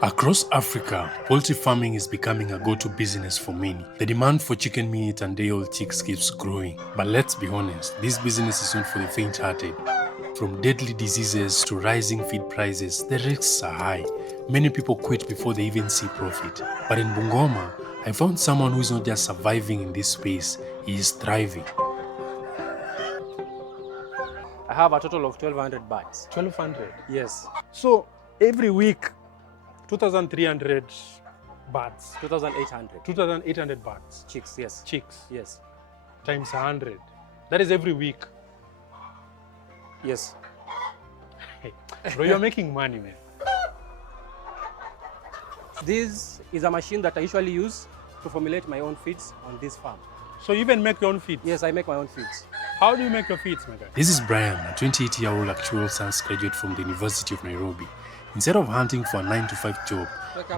Across Africa, poultry farming is becoming a go-to business for many. The demand for chicken meat and day-old chicks keeps growing. But let's be honest, this business is not for the faint-hearted. From deadly diseases to rising feed prices, the risks are high. Many people quit before they even see profit. But in Bungoma, I found someone who is not just surviving in this space, he is thriving. I have a total of 1,200 birds. 1,200. Yes, So every week, 2,300 birds, 2,800 2,800 birds, chicks. Yes, chicks, yes, times 100. That is every week. yes. Hey, bro, you're making money, man. This is a machine that I usually use to formulate my own feeds on this farm. So you even make your own feeds? Yes, I make my own feeds. How do you make your feeds, my guy? This is Brian, a 28-year-old actuarial science graduate from the University of Nairobi. Instead of hunting for a 9-to-5 job,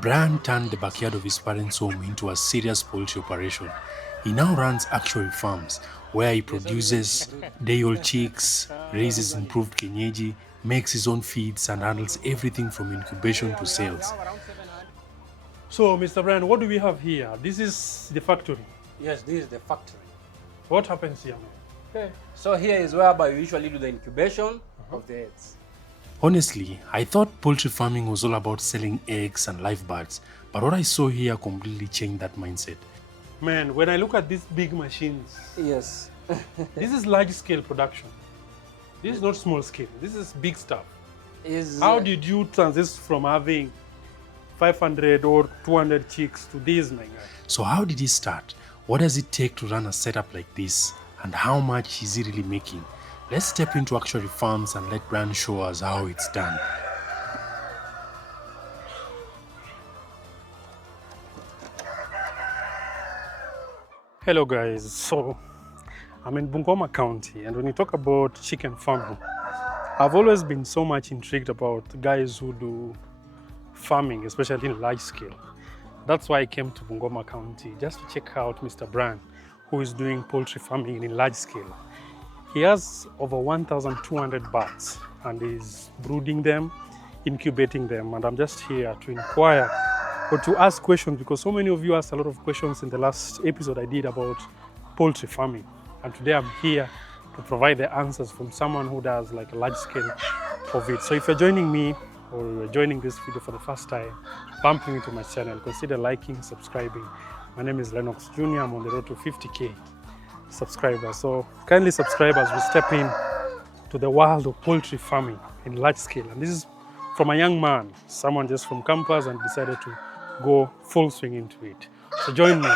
Brian turned the backyard of his parents' home into a serious poultry operation. He now runs Actuary farms, where he produces day-old chicks, raises improved kienyeji, makes his own feeds, and handles everything from incubation to sales. So, Mr. Brian, what do we have here? This is the factory. Yes, this is the factory. What happens here, man? Okay. So here is whereby we usually do the incubation of the eggs. Honestly, I thought poultry farming was all about selling eggs and live birds, but what I saw here completely changed that mindset. Man, when I look at these big machines, Yes. this is large-scale production. This is not small scale. This is big stuff. Is How did you transition from having 500 or 200 chicks to this, my guy? So how did he start? What does it take to run a setup like this? And how much is he really making? Let's step into Actuary farms and let Brian show us how it's done. Hello guys, so I'm in Bungoma County, and when you talk about chicken farming, I've always been so much intrigued about guys who do farming, especially in large scale. That's why I came to Bungoma County, just to check out Mr. Brian, who is doing poultry farming in large scale. He has over 1,200 birds and is brooding them, incubating them, and I'm just here to inquire or to ask questions, because so many of you asked a lot of questions in the last episode I did about poultry farming, and today I'm here to provide the answers from someone who does like a large scale of it. So if you're joining me or you're joining this video for the first time, bumping into my channel, consider liking, subscribing. My name is Lennox Jr. I'm on the road to 50k subscribers. So kindly subscribe as we step in to the world of poultry farming in large scale. And this is from a young man, someone just from campus and decided to go full swing into it. So join me.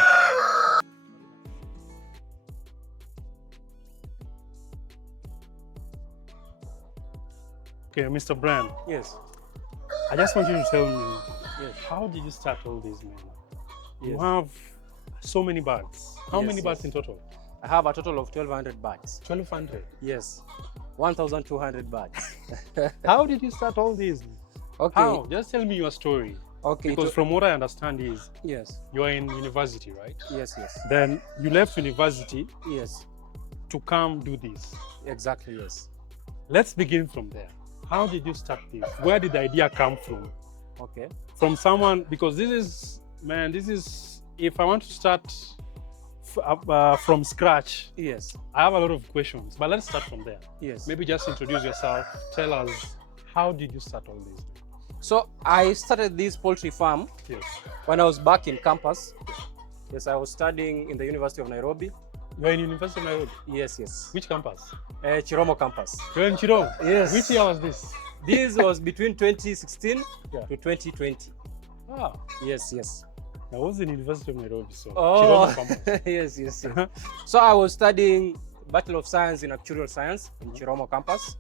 Okay, Mr. Brian, yes. I just want you to tell me, Yes. how did you start all this, man? You Yes. have so many birds. How Yes, many birds yes. in total? I have a total of 1,200 birds. 1,200. Yes. 1,200 birds. How did you start all this? Okay. How? Just tell me your story. Okay. Because from what I understand is, Yes. you are in university, right? Yes, yes. Then you left university Yes. to come do this. Exactly, yes. Let's begin from there. How did you start this? Where did the idea come from? Okay. From someone, because this is, man, this is, if I want to start from scratch, Yes. I have a lot of questions, but let's start from there. Yes. Maybe just introduce yourself. Tell us, how did you start all this? So I started this poultry farm Yes. when I was back in campus. Yes, I was studying in the University of Nairobi. You're in University of Nairobi. Yes, yes. Which campus? Chiromo campus. You're in Chirong. Yes. Which year was this? This was between 2016 Yeah. to 2020. Ah, Yes, yes. I was in University of Nairobi, so Oh, Chirong campus. yes, yes, yes. So I was studying Bachelor of Science in Actuarial Science in Chiromo campus.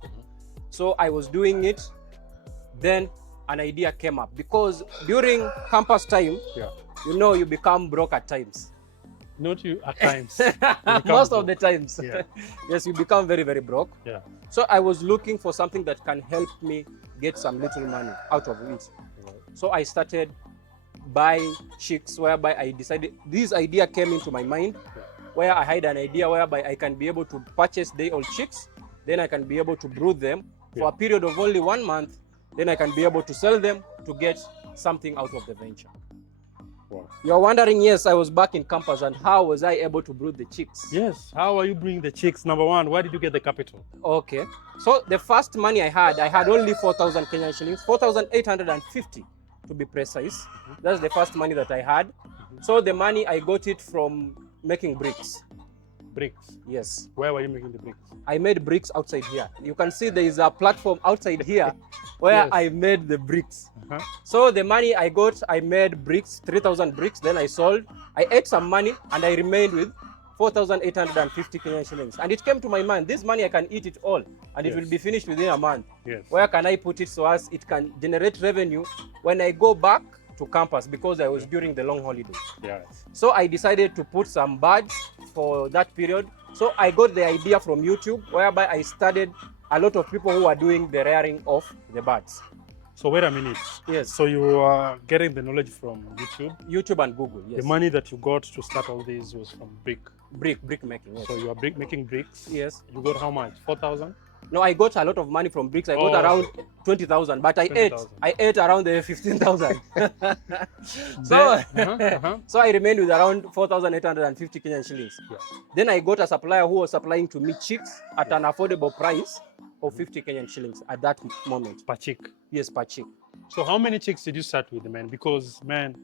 So I was doing it. Then an idea came up, because during campus time, Yeah. you know, you become broke at times. Not you at times. Most of the times. Yeah. Yes, you become very, very broke. Yeah. So I was looking for something that can help me get some little money out of it. So I started buying chicks, whereby I decided, this idea came into my mind, where I had an idea whereby I can be able to purchase day-old chicks, then I can be able to brood them for a period of only 1 month, then I can be able to sell them to get something out of the venture. Wow. You're wondering, yes, I was back in campus, and how was I able to brood the chicks? Yes. How are you bringing the chicks? Number one, where did you get the capital? Okay. So the first money I had only 4,000 Kenyan shillings, 4,850 to be precise. That's the first money that I had. So the money, I got it from making bricks. Bricks. Yes. Where were you making the bricks? I made bricks outside here. You can see there is a platform outside here where Yes. I made the bricks. Uh-huh. So the money I got, I made bricks, 3,000 bricks, then I sold. I ate some money and I remained with 4,850 Kenyan shillings. And it came to my mind, this money I can eat it all and it Yes. will be finished within a month. Yes. Where can I put it so as it can generate revenue when I go back to campus, because I was during the long holiday. Yes. So I decided to put some birds for that period. So I got the idea from YouTube, whereby I studied a lot of people who are doing the rearing of the birds. So wait a minute. Yes. So you are getting the knowledge from YouTube. YouTube and Google, yes. The money that you got to start all this was from brick. Brick making, yes. So you are making bricks. Yes. You got how much? 4,000? No, I got a lot of money from bricks. I got around 20,000, but I 20,000. ate around the 15,000. So, so I remained with around 4,850 Kenyan shillings. Yeah. Then I got a supplier who was supplying to me chicks at an affordable price of 50 Kenyan shillings at that moment. Per chick. Yes, per chick. So how many chicks did you start with, man? Because man,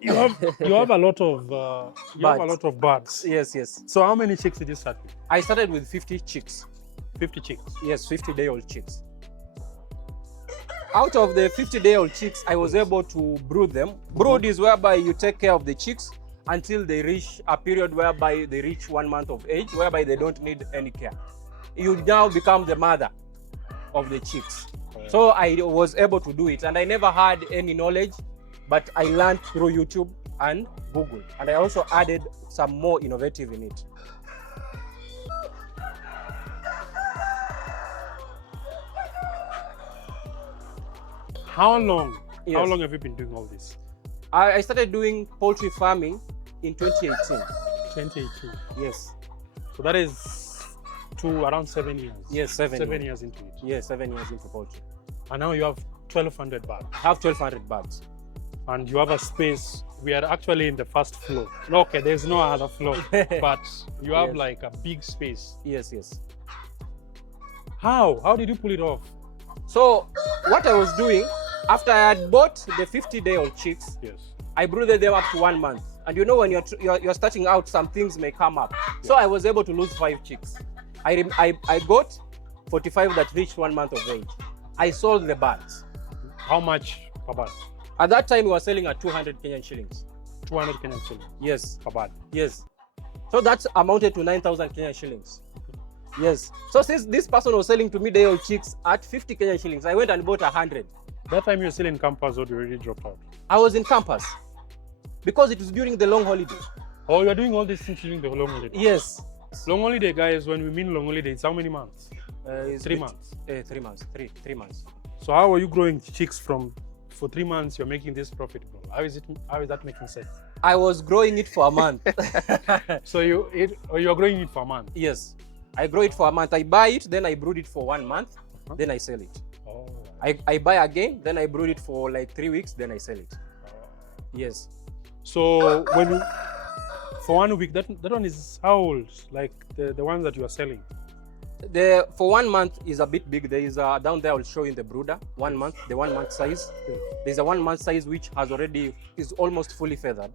you have a lot of birds. Yes, yes. So how many chicks did you start with? I started with 50 chicks. 50 chicks. Yes, 50-day-old chicks. Out of the 50-day-old chicks, I was able to brood them. Brood is whereby you take care of the chicks until they reach a period whereby they reach 1 month of age, whereby they don't need any care. You now become the mother of the chicks. So I was able to do it, and I never had any knowledge, but I learned through YouTube and Google. And I also added some more innovative in it. How long? Yes. How long have you been doing all this? I started doing poultry farming in 2018. 2018. Yes. So that is around 7 years. Yes, 7 7 years. years into it. Yes, 7 years into poultry. And now you have 1,200 birds. I have 1,200 birds. And you have a space. We are actually in the first floor. No, okay, there's no other floor, but you have Yes. like a big space. Yes, yes. How did you pull it off? So what I was doing, after I had bought the 50-day-old chicks, Yes. I brooded them up to 1 month. And you know, when you're starting out, some things may come up. So I was able to lose 5 chicks. I got 45 that reached 1 month of age. I sold the birds. How much per bird? At that time, we were selling at 200 Kenyan shillings. 200 Kenyan shillings Yes, per bird. yes. So that amounted to 9,000 Kenyan shillings. Yes. So since this person was selling to me day-old chicks at 50 Kenyan shillings, I went and bought 100. That time you were still in campus or you already dropped out? I was in campus because it was during the long holiday. Oh, you are doing all this things during the long holiday? Yes. Long holiday, guys, when we mean long holiday, it's how many months? It's 3 months. 3 months. Three months. So how are you growing chicks for 3 months? You're making this profit, bro. How is that making sense? I was growing it for a month. So you're growing it for a month? Yes. I grow it for a month. I buy it, then I brood it for 1 month, then I sell it. Oh. I buy again, then I brood it for like 3 weeks, then I sell it. Yes. So for 1 week, that one is how old? Like the ones that you are selling? For 1 month is a bit big. There is down there, I'll show you in the brooder. 1 month, the 1 month size. There's a 1 month size which is almost fully feathered.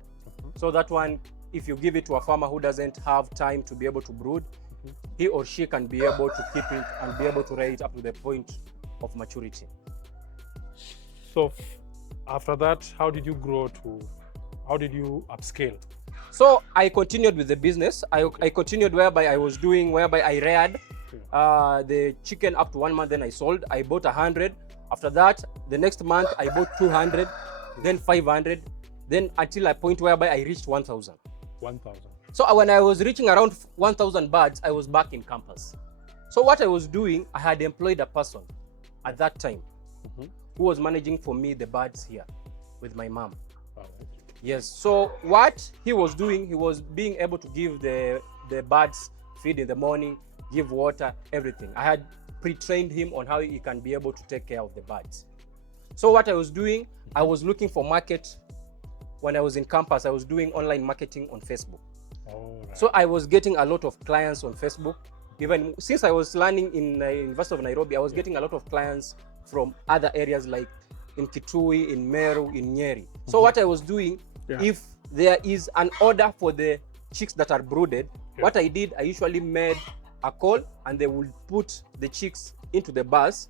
So that one, if you give it to a farmer who doesn't have time to be able to brood, he or she can be able to keep it and be able to raise it up to the point of maturity. So after that, how did you upscale? So I continued with the business. I continued whereby I reared the chicken up to 1 month, then I sold. I bought 100. After that, the next month I bought 200, then 500, then until a point whereby I reached 1,000. 1,000. So when I was reaching around 1,000 birds, I was back in campus. So what I was doing, I had employed a person at that time who was managing for me the birds here with my mom. Yes. So what he was doing, he was being able to give the birds feed in the morning, give water, everything. I had pre-trained him on how he can be able to take care of the birds. So what I was doing, I was looking for market. When I was in campus, I was doing online marketing on Facebook. All right. So I was getting a lot of clients on Facebook. Even since I was learning in University of Nairobi, I was getting a lot of clients from other areas like in Kitui, in Meru, in Nyeri. So what I was doing, if there is an order for the chicks that are brooded, what I did, I usually made a call and they will put the chicks into the bus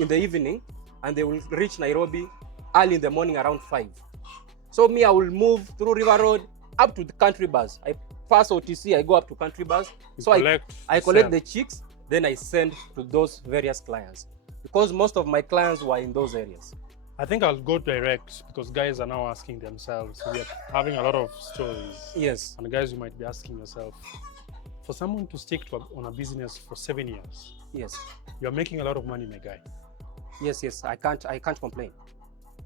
in the evening and they will reach Nairobi early in the morning around 5. So me, I will move through River Road up to the country bus. I pass OTC, I go up to country bus. So I collect the chicks, then I send to those various clients. Because most of my clients were in those areas. I think I'll go direct because guys are now asking themselves. We are having a lot of stories. Yes. And guys, you might be asking yourself, for someone to stick to on a business for 7 years, Yes. you're making a lot of money, my guy. Yes. I can't complain.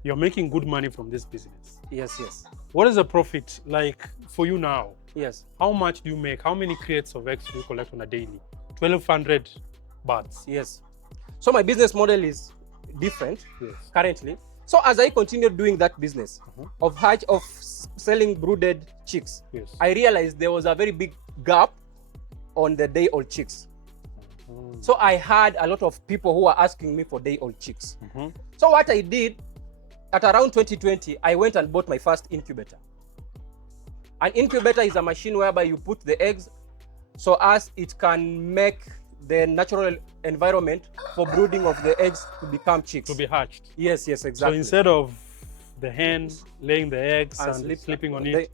You're making good money from this business. Yes. What is the profit like for you now? Yes. How much do you make? How many crates of eggs do you collect on a daily? 1,200 bahts. Yes. So my business model is different currently. So as I continued doing that business of selling brooded chicks, I realized there was a very big gap on the day-old chicks. So I had a lot of people who were asking me for day-old chicks. So what I did, at around 2020, I went and bought my first incubator. An incubator is a machine whereby you put the eggs so as it can make the natural environment for brooding of the eggs to become chicks. To be hatched. Yes, exactly. So instead of the hen laying the eggs and sleeping on it,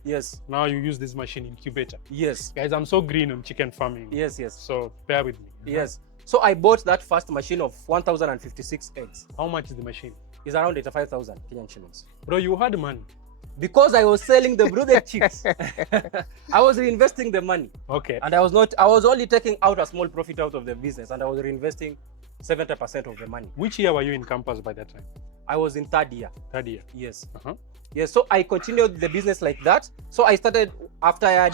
now you use this machine incubator. Yes. Guys, I'm so green on chicken farming. Yes. So bear with me. Yes. So I bought that first machine of 1,056 eggs. How much is the machine? It's around 85,000 Kenyan shillings. Bro, you had money. Because I was selling the brooded chicks. I was reinvesting the money. Okay. And I was only taking out a small profit out of the business and I was reinvesting 70% of the money. Which year were you in campus by that time? I was in third year. Third year? Yes. Yes, so I continued the business like that. So I started, after I had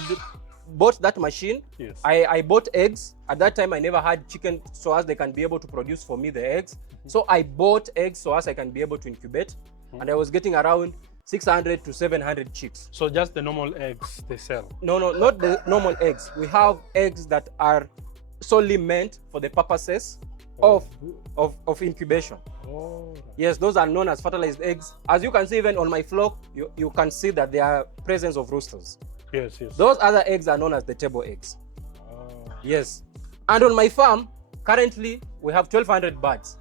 bought that machine, I bought eggs. At that time, I never had chicken so as they can be able to produce for me the eggs. So I bought eggs so as I can be able to incubate. And I was getting around 600 to 700 chicks. So just the normal eggs they sell? No, not the normal eggs. We have eggs that are solely meant for the purposes of incubation. Yes, those are known as fertilized eggs. As you can see, even on my flock, you can see that there are presence of roosters. Yes. Those other eggs are known as the table eggs. Yes. And on my farm, currently, we have 1,200 birds.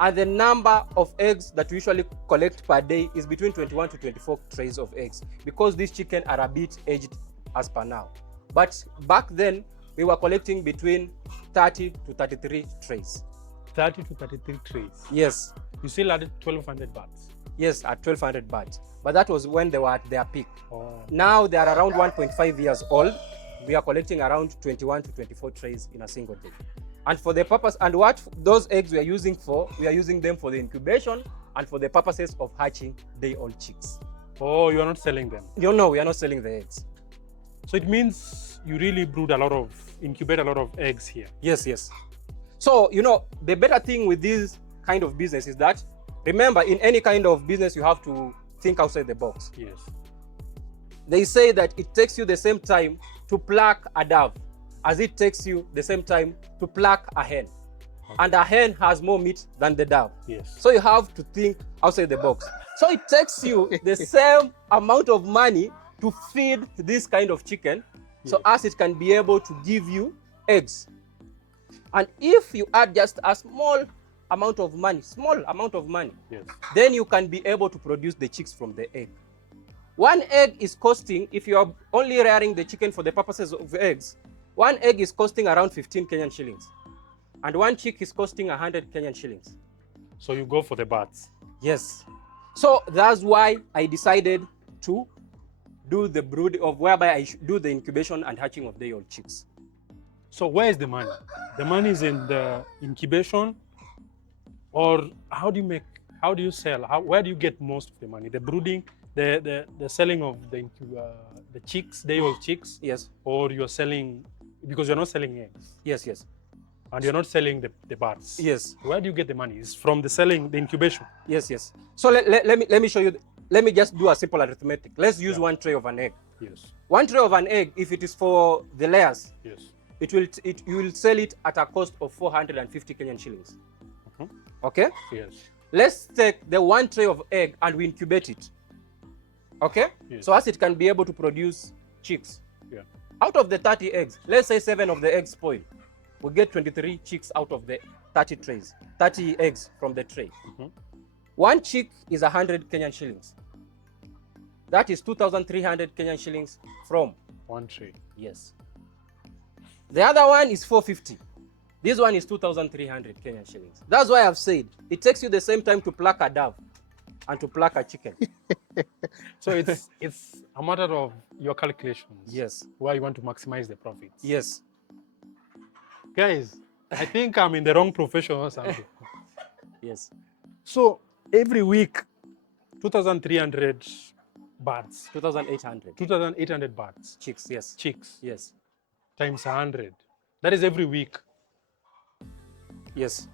And the number of eggs that we usually collect per day is between 21 to 24 trays of eggs because these chicken are a bit aged as per now. But back then, we were collecting between 30 to 33 trays. 30 to 33 trays? Yes. You still added 1,200 birds? Yes, at 1,200 birds. But that was when they were at their peak. Now they are around 1.5 years old. We are collecting around 21 to 24 trays in a single day. And for the purpose, and what those eggs we are using for, we are using them for the incubation and for the purposes of hatching day-old chicks. Oh, you are not selling them? No, we are not selling the eggs. So it means you really incubate a lot of eggs here? Yes. So, the better thing with this kind of business is that, remember, in any kind of business, you have to think outside the box. Yes. They say that it takes you the same time to pluck a dove as it takes you the same time to pluck a hen. And a hen has more meat than the dove. Yes. So you have to think outside the box. So it takes you the same amount of money to feed this kind of chicken, so as it can be able to give you eggs. And if you add just a small amount of money, then you can be able to produce the chicks from the egg. One egg is costing, if you are only rearing the chicken for the purposes of eggs, one egg is costing around 15 Kenyan shillings. And one chick is costing 100 Kenyan shillings. So you go for the birds? Yes. So that's why I decided to do the brood of whereby I do the incubation and hatching of day-old chicks. So where is the money? The money is in the incubation, or how do you sell? Where do you get most of the money? The brooding, the selling of the chicks, day-old chicks? Yes. Or you're selling, because you're not selling eggs? Yes. And you're not selling the birds. Yes. Where do you get the money? It's from the selling, the incubation. Yes, yes. So let me show you. Let me just do a simple arithmetic. Let's use one tray of an egg. Yes. One tray of an egg, if it is for the layers, Yes. you will sell it at a cost of 450 Kenyan shillings. Okay? Yes. Let's take the one tray of egg and we incubate it. Okay? Yes. So as it can be able to produce chicks. Yeah. Out of the 30 eggs, let's say 7 of the eggs spoil. We get 23 chicks out of the 30 trays, 30 eggs from the tray. One chick is 100 Kenyan shillings. That is 2,300 Kenyan shillings from one tray. Yes. The other one is 450. This one is 2,300 Kenyan shillings. That's why I've said it takes you the same time to pluck a dove and to pluck a chicken. So it's a matter of your calculations. Yes. Where you want to maximize the profits. Yes. Guys, I think I'm in the wrong profession or something. Yes. So every week, 2,300 birds. 2,800. 2,800 birds. Chicks, yes. Chicks. Yes. Times 100. That is every week. Yes.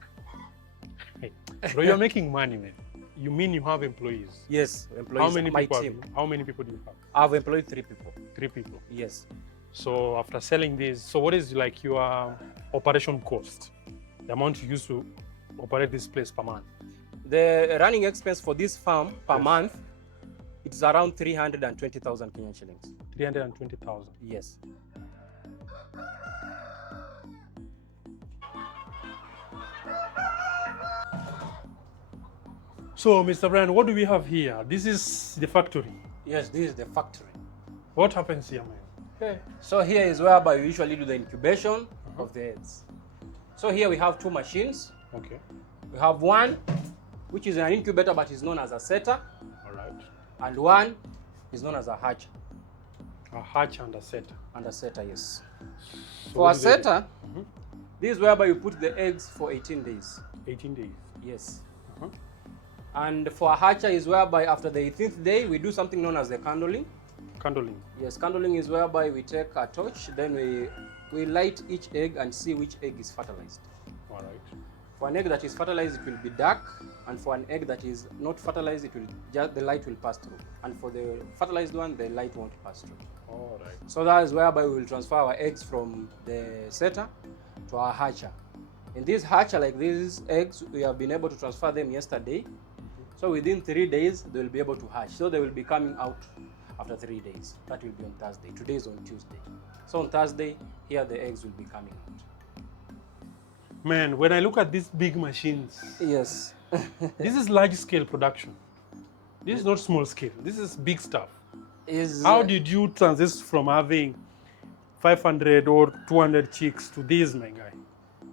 Hey, bro, you're making money, man. You mean you have employees? Yes. Employees. How many my people? team. How many people do you have? I've employed 3 people. 3 people. Yes. So after selling this, so what is like your operation cost? The amount you use to operate this place per month? The running expense for this farm per month, it's around 320,000 Kenyan shillings. 320,000. Yes. So, Mr. Brian, what do we have here? This is the factory. Yes, this is the factory. What happens here, man? Okay. So here is whereby we usually do the incubation of the eggs. So here we have 2 machines. Okay. We have one which is an incubator but is known as a setter, All right. and one is known as a hatcher. A hatch and a setter. And a setter, yes. So For what a do they do? setter, this is whereby you put the eggs for 18 days. 18 days. Yes. And for a hatcher is whereby after the 18th day we do something known as the candling. Candling. Yes, candling is whereby we take a torch, then we light each egg and see which egg is fertilized. All right. For an egg that is fertilized, it will be dark, and for an egg that is not fertilized, it will just the light will pass through. And for the fertilized one, the light won't pass through. All right. So that is whereby we will transfer our eggs from the setter to our hatcher. In this hatcher, like these eggs, we have been able to transfer them yesterday. So within 3 days, they will be able to hatch. So they will be coming out after 3 days. That will be on Thursday. Today is on Tuesday. So on Thursday, here the eggs will be coming out. Man, when I look at these big machines, Yes. this is large scale production. This is not small scale. This is big stuff. Is How did you transition from having 500 or 200 chicks to this, my guy?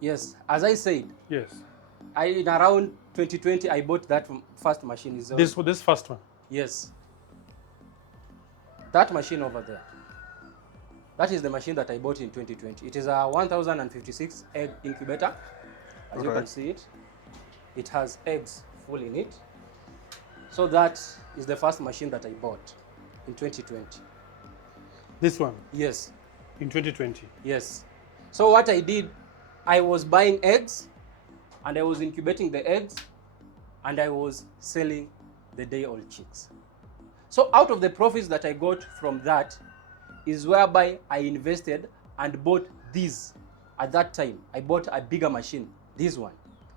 Yes, as I said, Yes. in around 2020, I bought that first machine. This first one. Yes. That machine over there. That is the machine that I bought in 2020. It is a 1056 egg incubator. As you can see it. It has eggs full in it. So that is the first machine that I bought in 2020. This one Yes. in 2020. Yes. So what I did, I was buying eggs and I was incubating the eggs and I was selling the day-old chicks. So out of the profits that I got from that is whereby I invested and bought these. At that time, I bought a bigger machine, this one,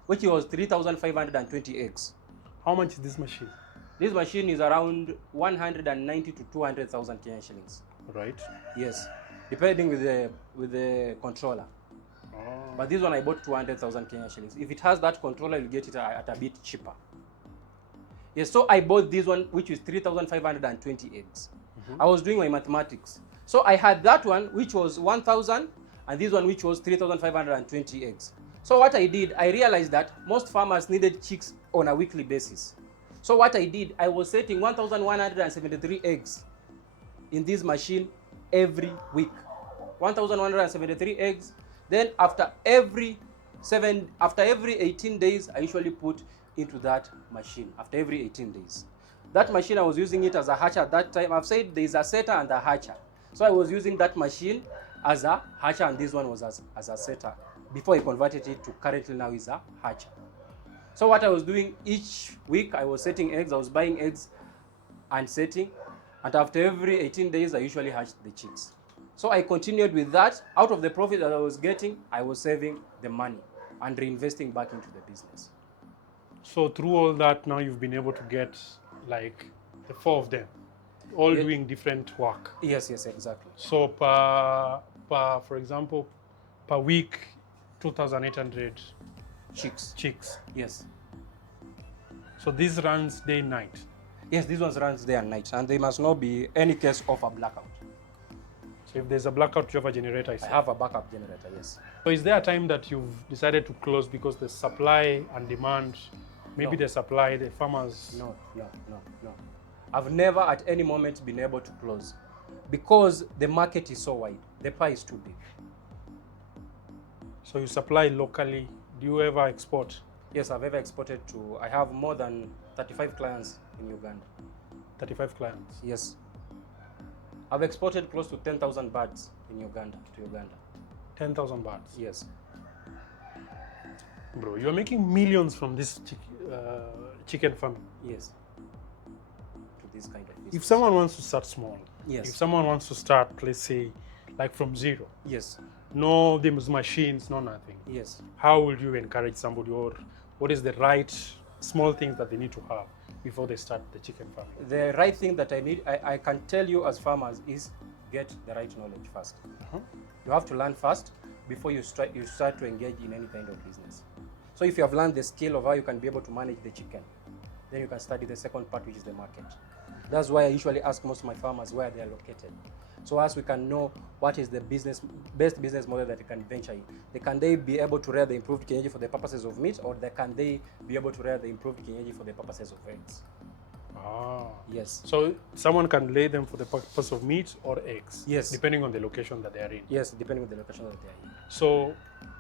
which was 3,520 eggs. How much is this machine? This machine is around 190 to 200,000 Kenyan shillings. Right. Yes, depending with the controller. Oh. But this one I bought 200,000 Kenyan shillings. If it has that controller, you'll get it at a bit cheaper. Yes, so I bought this one, which is 3,520 eggs. I was doing my mathematics. So I had that one, which was 1,000, and this one, which was 3,520 eggs. So what I did, I realized that most farmers needed chicks on a weekly basis. So what I did, I was setting 1,173 eggs in this machine every week. 1,173 eggs. Then after every 18 days, I usually put into that machine after every 18 days. That machine, I was using it as a hatcher at that time. I've said there is a setter and a hatcher. So I was using that machine as a hatcher and this one was as a setter before he converted it to currently now is a hatcher. So what I was doing each week, I was setting eggs, I was buying eggs and setting, and after every 18 days, I usually hatched the chicks. So I continued with that. Out of the profit that I was getting, I was saving the money and reinvesting back into the business. So through all that, now you've been able to get like the 4 of them, all Yeah. doing different work. Yes, exactly. So for example, per week, 2,800 Chicks. chicks. Yes. So this runs day and night. Yes, these ones runs day and night, and there must not be any case of a blackout. So if there's a blackout, you have a generator. I have a backup generator, yes. So is there a time that you've decided to close because the supply and demand, maybe No. the supply, the farmers? No. I've never at any moment been able to close because the market is so wide. The pie is too big. So you supply locally. Do you ever export? Yes, I've ever exported to, I have more than 35 clients in Uganda. 35 clients. Yes. I've exported close to 10,000 birds in Uganda, to Uganda. 10,000 birds. Yes. Bro, you're making millions from this chicken farming. Yes. To this kind of business. If someone wants to start small, Yes. if someone wants to start, let's say, like from zero, Yes. no these machines, no nothing, Yes. how would you encourage somebody, or what is the right small things that they need to have before they start the chicken farming? The right thing that I can tell you as farmers is get the right knowledge first. You have to learn first before you start to engage in any kind of business. So if you have learned the skill of how you can be able to manage the chicken, then you can study the second part, which is the market. That's why I usually ask most of my farmers where they are located. So as we can know what is the best business model that they can venture in. Can they be able to rear the improved kienyeji for the purposes of meat, or can they be able to rear the improved kienyeji for the purposes of eggs? Ah. Yes. So someone can lay them for the purpose of meat or eggs? Yes. Depending on the location that they are in? Yes, depending on the location that they are in. So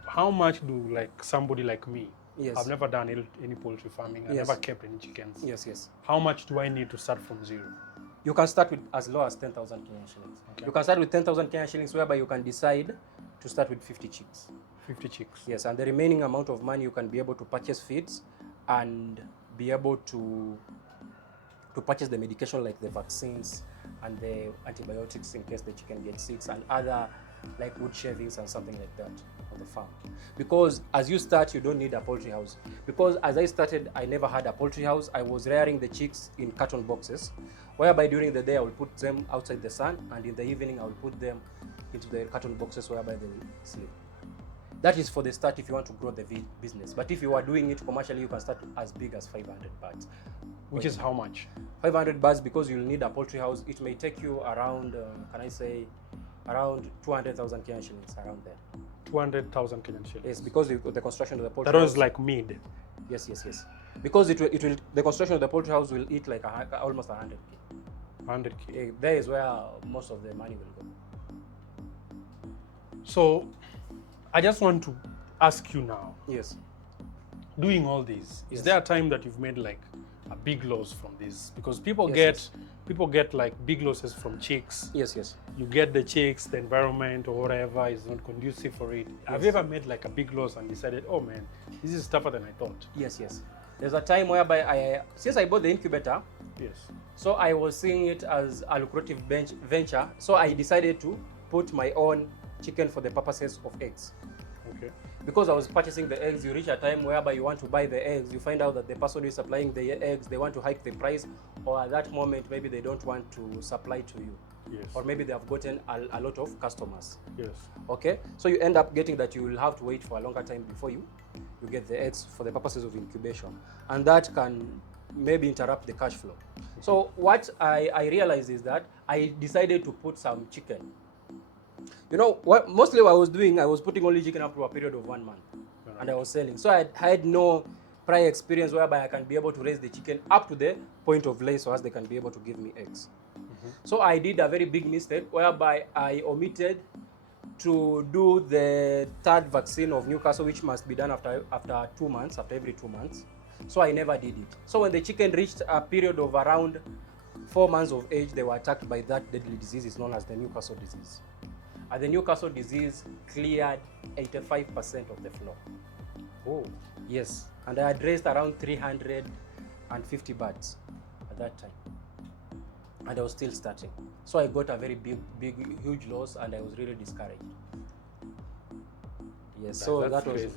how much do like somebody like me, Yes. I've never done any poultry farming, I Yes. never kept any chickens. Yes. How much do I need to start from zero? You can start with as low as 10,000 Kenyan shillings. Okay. You can start with 10,000 Kenyan shillings, whereby you can decide to start with 50 chicks. 50 chicks. Yes, and the remaining amount of money you can be able to purchase feeds and be able to purchase the medication like the vaccines and the antibiotics in case the chicken gets sick, and other like wood shavings and something like that on the farm. Because as you start, you don't need a poultry house. Because as I started, I never had a poultry house. I was rearing the chicks in carton boxes, whereby during the day I will put them outside the sun, and in the evening I will put them into the carton boxes whereby they will sleep. That is for the start if you want to grow the business. But if you are doing it commercially, you can start as big as 500 birds. Which is how much? 500 birds, because you'll need a poultry house. It may take you around, around 200,000 Kenyan shillings, around there. 200,000 Kenyan shillings. Yes, because the construction of the poultry That house. was like mid. Yes. Because the construction of the poultry house will eat like almost 100K. 100K. There is where most of the money will go. So I just want to ask you now, Yes. doing all this, Yes. is there a time that you've made like a big loss from this? Because people Yes, get like big losses from chicks. Yes. You get the chicks, the environment or whatever is not conducive for it. Have you ever made like a big loss and decided, oh man, this is tougher than I thought? Yes. There's a time whereby since I bought the incubator, Yes. so I was seeing it as a lucrative venture. So I decided to put my own chicken for the purposes of eggs. Okay. Because I was purchasing the eggs, you reach a time whereby you want to buy the eggs, you find out that the person who is supplying the eggs, they want to hike the price, or at that moment maybe they don't want to supply to you. Yes. Or maybe they have gotten a lot of customers. Yes. Okay, so you end up getting that you will have to wait for a longer time before you get the eggs for the purposes of incubation, and that can maybe interrupt the cash flow. So what I realized is that I decided to put some chicken. You know, mostly what I was doing, I was putting only chicken up to a period of 1 month, and I was selling. So I had no prior experience whereby I can be able to raise the chicken up to the point of lay so as they can be able to give me eggs. So I did a very big mistake whereby I omitted to do the third vaccine of Newcastle, which must be done after every 2 months. So I never did it. So when the chicken reached a period of around 4 months of age, they were attacked by that deadly disease. It's known as the Newcastle disease. And the Newcastle disease cleared 85% of the floor. Oh. Yes, and I had raised around 350 birds at that time. And I was still starting. So I got a very huge loss, and I was really discouraged. Yes, so That's that crazy.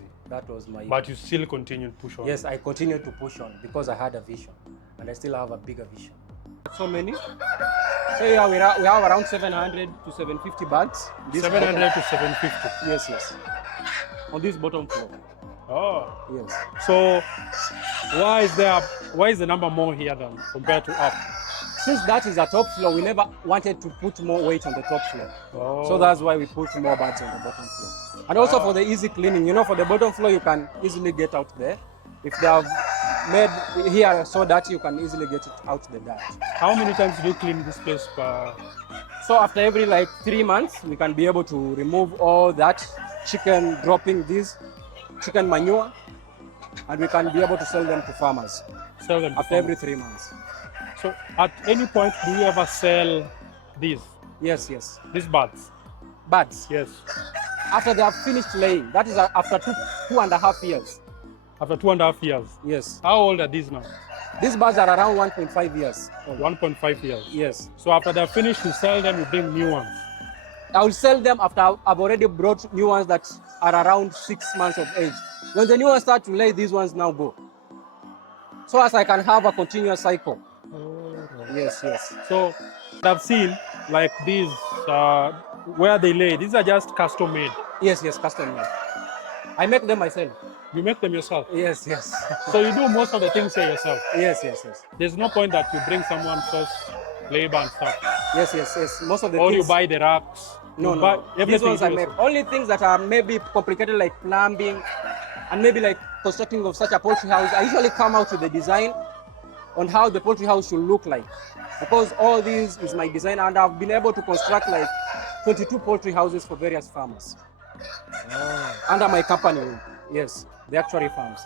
was my... But you still continue to push on. Yes, I continued to push on because I had a vision, and I still have a bigger vision. So many? So yeah, we have around 700 to 750 birds. 700 to 750. Yes, yes. On this bottom floor. Oh. Yes. So why is the number more here than compared to up? Since that is a top floor, we never wanted to put more weight on the top floor. Oh. So that's why we put more birds on the bottom floor. And also for the easy cleaning, you know, for the bottom floor, you can easily get out there. If they have made here so that you can easily get it out the dirt. How many times do you clean this place per? So after every like 3 months, we can be able to remove all that chicken dropping this chicken manure, and we can be able to sell them to farmers Sell them to after farmers? every 3 months. So at any point, do you ever sell these Yes, yes. birds? Birds, Yes. after they have finished laying, that is after 2.5 years. After 2.5 years. Yes. How old are these now? These birds are around 1.5 years. 1.5 years. Yes. So after they're finished, you sell them, you bring new ones. I will sell them after I've already brought new ones that are around 6 months of age. When the new ones start to lay, these ones now go. So as I can have a continuous cycle. Yes, yes. So I've seen like these where they lay. These are just custom made. Yes, yes, custom made. I make them myself. You make them yourself. Yes, yes. So you do most of the things here yourself. Yes, yes, yes. There's no point that you bring someone first, labor and stuff. Yes, yes, yes. Most of the Or things. you buy the racks. No, you no. buy These everything ones I you do make. yourself. Only things that are maybe complicated like plumbing and maybe like constructing of such a poultry house. I usually come out with the design on how the poultry house should look like. Because all these is my design, and I've been able to construct like 22 poultry houses for various farmers. Under my company, yes, the Actuary farms.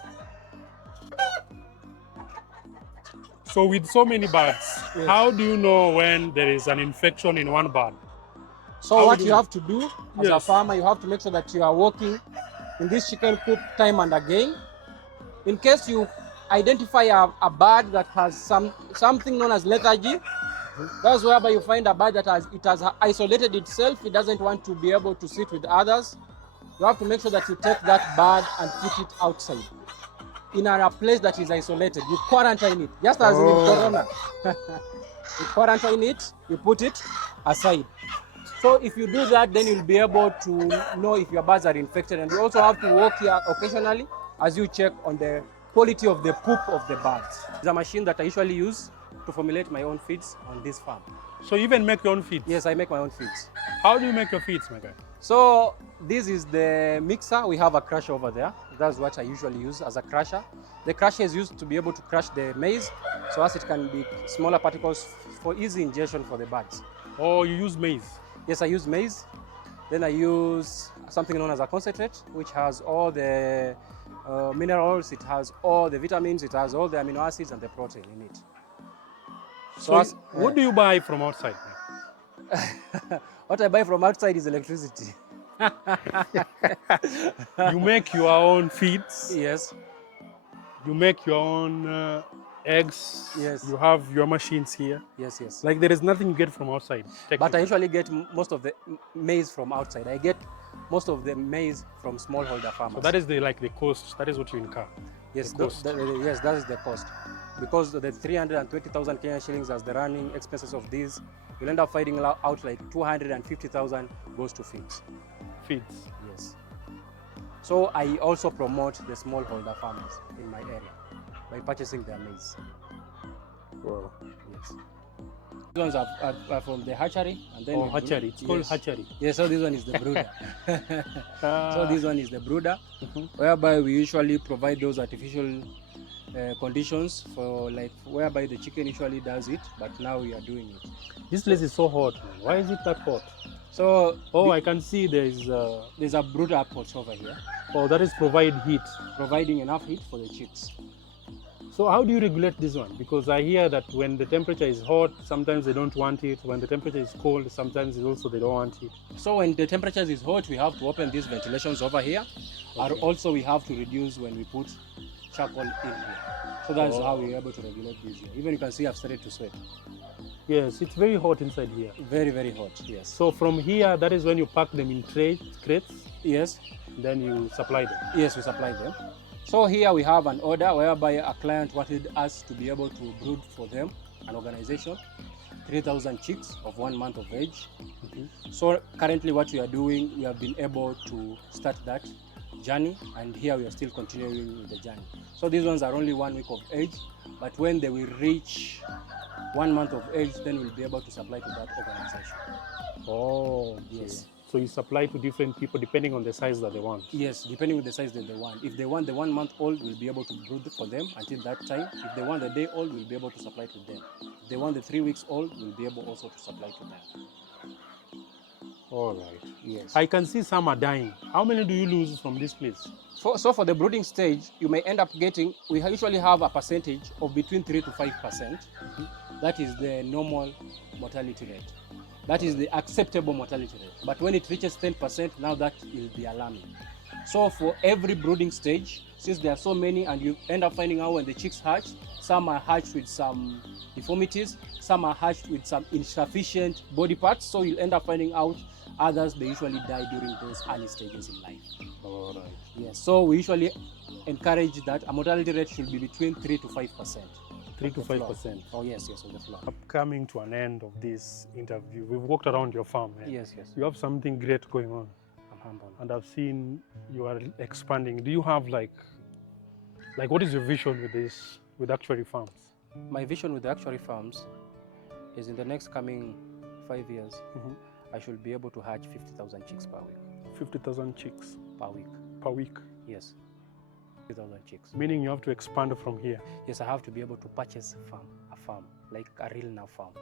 So with so many birds, Yes. how do you know when there is an infection in one bird? So How what do you you- have to do as a Yes. farmer, you have to make sure that you are working in this chicken coop time and again. In case you identify a bird that has something known as lethargy, that's whereby you find a bird that has isolated itself. It doesn't want to be able to sit with others. You have to make sure that you take that bird and put it outside in a place that is isolated. You quarantine it, just as in Corona. You quarantine it, you put it aside. So if you do that, then you'll be able to know if your birds are infected. And you also have to walk here occasionally as you check on the quality of the poop of the birds. It's a machine that I usually use to formulate my own feeds on this farm. So you even make your own feeds? Yes, I make my own feeds. How do you make your feeds, my guy? So this is the mixer. We have a crusher over there. That's what I usually use as a crusher. The crusher is used to be able to crush the maize so as it can be smaller particles for easy ingestion for the birds. Oh, you use maize? Yes, I use maize. Then I use something known as a concentrate, which has all the minerals, it has all the vitamins, it has all the amino acids and the protein in it. So what do you buy from outside? What I buy from outside is electricity. You make your own feeds. Yes. You make your own eggs. Yes. You have your machines here. Yes, yes. Like there is nothing you get from outside. But I usually get most of the maize from outside. I get most of the maize from smallholder farmers. So that is the cost. That is what you incur. Yes, the cost. Yes, that is the cost. Because the 320,000 Kenyan shillings as the running expenses of these, you'll end up finding out like 250,000 goes to feeds. Feeds. Yes. So I also promote the smallholder farmers in my area by purchasing their maize. Wow. Yes. These ones are from the hatchery. And then we hatchery. It's called yes. hatchery. Yes, so this one is the brooder. So this one is the brooder, whereby we usually provide those artificial conditions for like whereby the chicken usually does it, but now we are doing it. This place is so hot, man. Why is it that hot? So I can see there's a brooder pot over here, that is provide heat. providing enough heat for the chicks. So how do you regulate this one? Because I hear that when the temperature is hot, sometimes they don't want it. When the temperature is cold, sometimes also they don't want it. So when the temperature is hot, we have to open these ventilations over here. Okay. And also we have to reduce when we put charcoal in here. So that's how we're able to regulate this here. Even you can see I've started to sweat. Yes, it's very hot inside here. Very, very hot, yes. So from here, that is when you pack them in crates, Yes, then you supply them. yes, we supply them. So here we have an order whereby a client wanted us to be able to brood for them, an organization, 3,000 chicks of 1 month of age. So currently what we are doing, we have been able to start that journey, and here we are still continuing with the journey. So these ones are only 1 week of age, but when they will reach 1 month of age, then we'll be able to supply to that organization. Oh, Yes. So you supply to different people depending on the size that they want. Yes, depending on the size that they want. If they want the 1 month old, we'll be able to brood for them until that time. If they want the day old, we'll be able to supply to them. If they want the 3 weeks old, we'll be able also to supply to them. All right. Yes. I can see some are dying. How many do you lose from this place? So for the brooding stage, you may end up getting, we usually have a percentage of between 3 to 5%. That is the normal mortality rate. That is the acceptable mortality rate. But when it reaches 10%, now that will be alarming. So for every brooding stage, since there are so many and you end up finding out when the chicks hatch, some are hatched with some deformities, some are hatched with some insufficient body parts, so you'll end up finding out others, they usually die during those early stages in life. All right. Yes, so we usually encourage that a mortality rate should be between 3 to 5%. 3 to 5%. Oh yes, yes, on the floor. Coming to an end of this interview, we've walked around your farm. Eh? Yes, yes. You have something great going on, I'm humble. and I've seen you are expanding. Do you have like what is your vision with this, with Actuary Farms? My vision with the Actuary Farms is in the next coming 5 years, I should be able to hatch 50,000 chicks per week. 50,000 chicks Per week, per week, yes. 50,000 chicks. meaning you have to expand from here. Yes, I have to be able to purchase a farm, like a real now farm.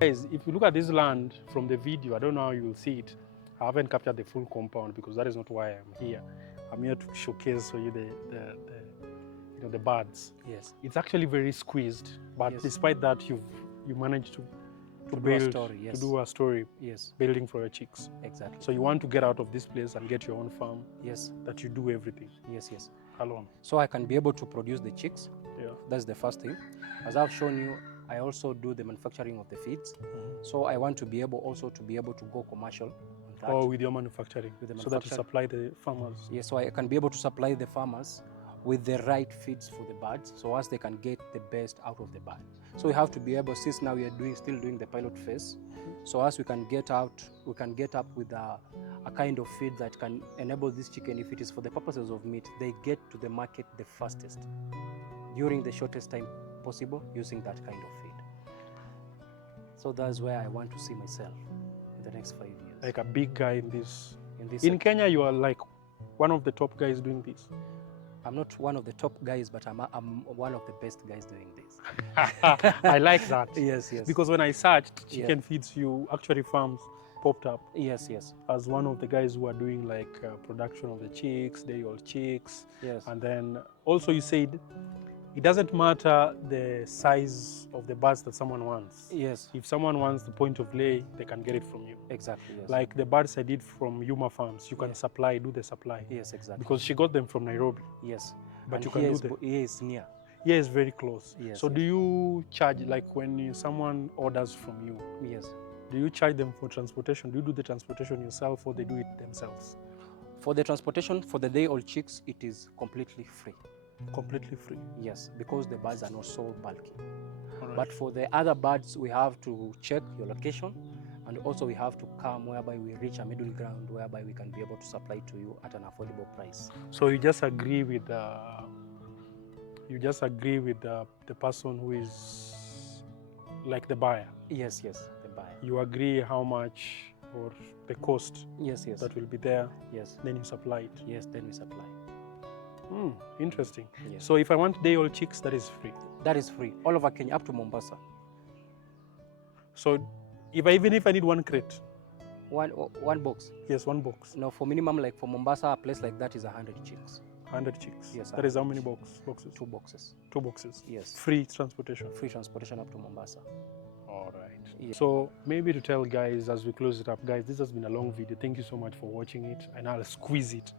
Guys, if you look at this land from the video, I don't know how you will see it. I haven't captured the full compound because that is not why I'm here. I'm here to showcase for you the birds. Yes. It's actually very squeezed, but Yes. despite that, you managed to do a build, story, yes. to do a story, Yes, building for your chicks. exactly. So you want to get out of this place and get your own farm Yes, that you do everything yes, yes. alone. So I can be able to produce the chicks. Yeah. That's the first thing. As I've shown you, I also do the manufacturing of the feeds. So I want to be able also to be able to go commercial on that. Or with your manufacturing, With the so that you manufacturing. supply the farmers. Yes, so I can be able to supply the farmers with the right feeds for the birds, so as they can get the best out of the bird. So we have to be able, since now we are still doing the pilot phase, so as we can get up with a kind of feed that can enable this chicken, if it is for the purposes of meat, they get to the market the fastest during the shortest time possible using that kind of feed. So that's where I want to see myself in the next 5 years. Like a big guy in this. In this In sector. Kenya, you are like one of the top guys doing this. I'm not one of the top guys, but I'm one of the best guys doing this. I like that. Yes, yes. Because when I searched Yeah. chicken feeds, you Actuary Farms popped up Yes, yes, as one of the guys who are doing like production of the chicks, day-old chicks. yes. And then also you said it doesn't matter the size of the birds that someone wants. Yes, If someone wants the point of lay, they can get it from you. exactly. Yes. Like the birds I did from Yuma Farms, you can Yeah. supply, do the supply. Yes, exactly. Because she got them from Nairobi. Yes. But And you can here do is that. here is near. Yeah, it's very close. Yes, So yes. do you charge, like when someone orders from you, Yes. do you charge them for transportation? Do you do the transportation yourself or they do it themselves? For the transportation for the day-old chicks, it is completely free. Completely free. Yes, because the birds are not so bulky. All right. But for the other birds, we have to check your location, and also we have to come whereby we reach a middle ground whereby we can be able to supply to you at an affordable price. So you just agree with the person who is like the buyer. Yes, yes, the buyer. You agree how much or the cost Yes, yes, that will be there, yes, then you supply it. yes. Then we supply. Interesting. Yes. So if I want day-old chicks, that is free. That is free all over Kenya up to Mombasa. So even if I need one crate, One box. yes, one box, No, for minimum, like for Mombasa, a place like that is 100 chicks. 100 chicks. Yes, That is how many 100 boxes? 2 boxes. 2 boxes. Yes. Free transportation. Free transportation up to Mombasa. All right. Yeah. So maybe to tell guys as we close it up, guys, this has been a long video. Thank you so much for watching it, and I'll squeeze it.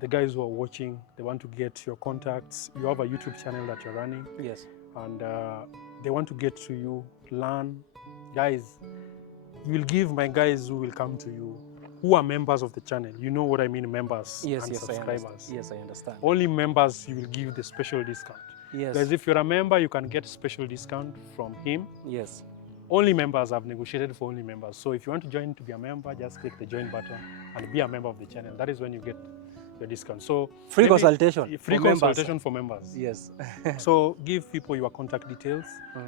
The guys who are watching, they want to get your contacts. You have a YouTube channel that you're running, Yes. and they want to get to you, learn. Guys, you will give my guys who will come to you, who are members of the channel. You know what I mean, members Yes, and yes, I subscribers. understand. Yes, I understand. Only members you will give the special discount. Yes. Guys, if you're a member, you can get special discount from him. Yes. Only members have negotiated for only members. So if you want to join to be a member, just click the join button and be a member of the channel. That is when you get your discount. So Free maybe consultation. free for members. consultation for members. Yes. So give people your contact details,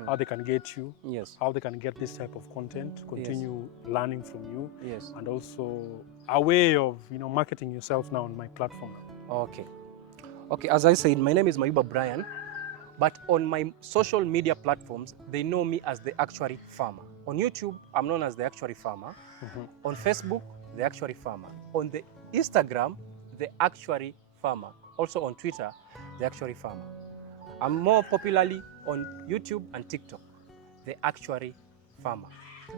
how they can get you, Yes. how they can get this type of content, continue learning from you, Yes. and also a way of marketing yourself now on my platform. Okay. Okay, as I said, my name is Mayuba Brian, but on my social media platforms, they know me as the Actuary Farmer. On YouTube, I'm known as the Actuary Farmer. On Facebook, the Actuary Farmer. On the Instagram, the Actuary Farmer. Also on Twitter, the Actuary Farmer. I'm more popularly on YouTube and TikTok, the Actuary Farmer.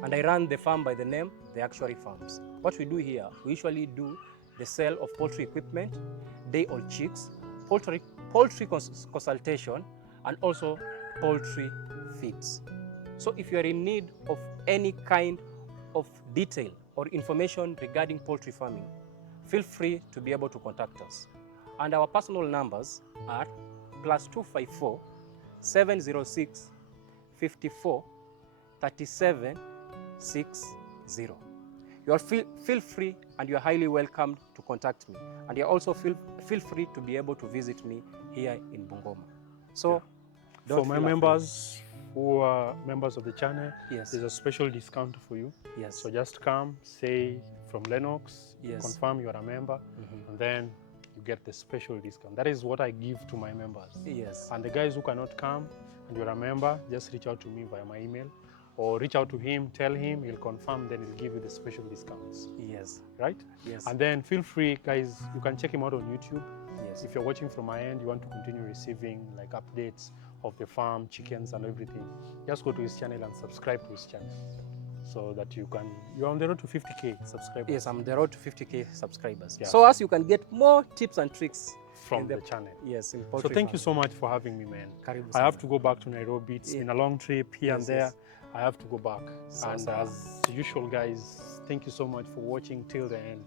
And I run the farm by the name, the Actuary Farms. What we do here, we usually do the sale of poultry equipment, day-old chicks, poultry consultation, and also poultry feeds. So if you are in need of any kind of detail or information regarding poultry farming, feel free to be able to contact us. And our personal numbers are +254 706 54 37 60. You are feel free, and you are highly welcomed to contact me. And you also feel free to be able to visit me here in Bungoma. So, For my members who are members of the channel, Yes. there's a special discount for you. Yes. So just come, say from Lennox, Yes. confirm you are a member, and then you get the special discount. That is what I give to my members. Yes. And the guys who cannot come and you're a member, just reach out to me via my email, or reach out to him, tell him, he'll confirm, then he'll give you the special discounts. Yes. Right? Yes. And then feel free, guys, you can check him out on YouTube. Yes. If you're watching from my end, you want to continue receiving like updates of the farm, chickens and everything, just go to his channel and subscribe to his channel so that you're on the road to 50K subscribers. Yes, I'm the road to 50K subscribers. Yeah. So as you can get more tips and tricks from in the channel. Yes, in So poultry thank you farming. so much for having me, man. Karibu I have sana. to go back to Nairobi. It's been a long trip here and Yes, there. yes. I have to go back. And Sawa. as usual, guys, thank you so much for watching till the end.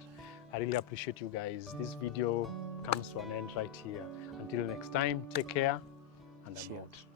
I really appreciate you guys. This video comes to an end right here. Until next time, take care and I'm Cheers. out.